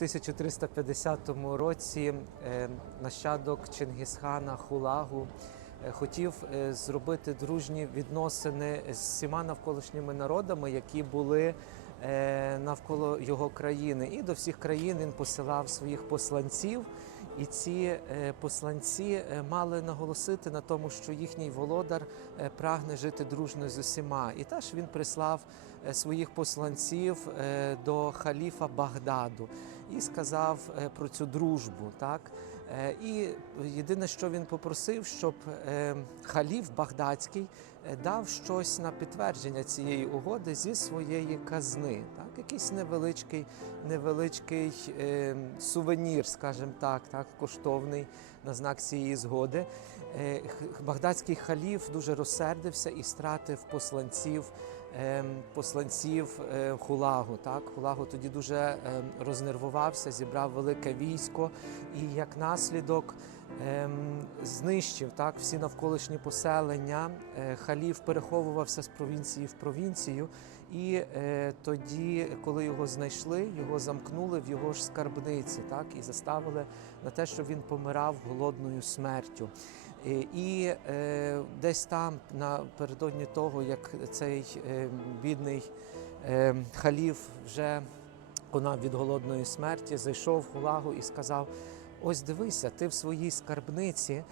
1350 році е, нащадок Чингісхана Хулагу е, хотів е, зробити дружні відносини з всіма навколишніми народами, які були навколо його країни. І до всіх країн він посилав своїх посланців. І ці посланці мали наголосити на тому, що їхній володар прагне жити дружно з усіма. І теж він прислав своїх посланців до халіфа Багдаду і сказав е, про цю дружбу. Так? Е, І єдине, що він попросив, щоб е, халіф Багдадський дав щось на підтвердження цієї угоди зі своєї казни. Так? Якийсь невеличкий, невеличкий сувенір, скажімо так, так, коштовний на знак цієї згоди. Багдадський халіф дуже розсердився і стратив посланців, посланців е, Хулагу. Так? Хулагу тоді дуже е, рознервувався, зібрав велике військо і як наслідок ем, знищив так, всі навколишні поселення. Е, Халіф переховувався з провінції в провінцію, і е, тоді, коли його знайшли, його замкнули в його ж скарбниці, так, і заставили на те, що він помирав голодною смертю. Е, І е, десь там, напередодні того, як цей е, бідний халіф вже конав від голодної смерті, зайшов в хулагу і сказав: Ось дивися, ти в своїй скарбниці,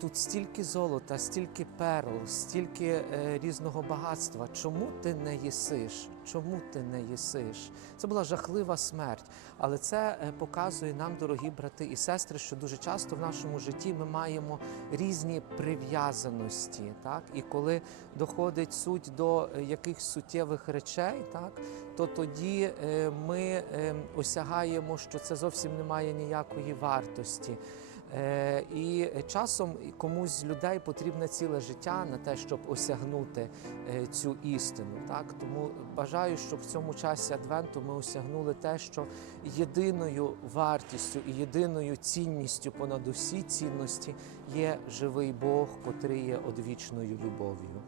тут стільки золота, стільки перл, стільки е, різного багатства. Чому ти не їсиш? Чому ти не їсиш? Це була жахлива смерть. Але це е, показує нам, дорогі брати і сестри, що дуже часто в нашому житті ми маємо різні прив'язаності. Так? І коли доходить суть до е, якихось суттєвих речей, так? то тоді е, ми е, осягаємо, що це зовсім не має ніякої вартості. Е, І часом комусь з людей потрібне ціле життя на те, щоб осягнути е, цю істину. Так тому бажаю, щоб в цьому часі Адвенту ми осягнули те, що єдиною вартістю і єдиною цінністю понад усі цінності є живий Бог, котрий є одвічною любов'ю.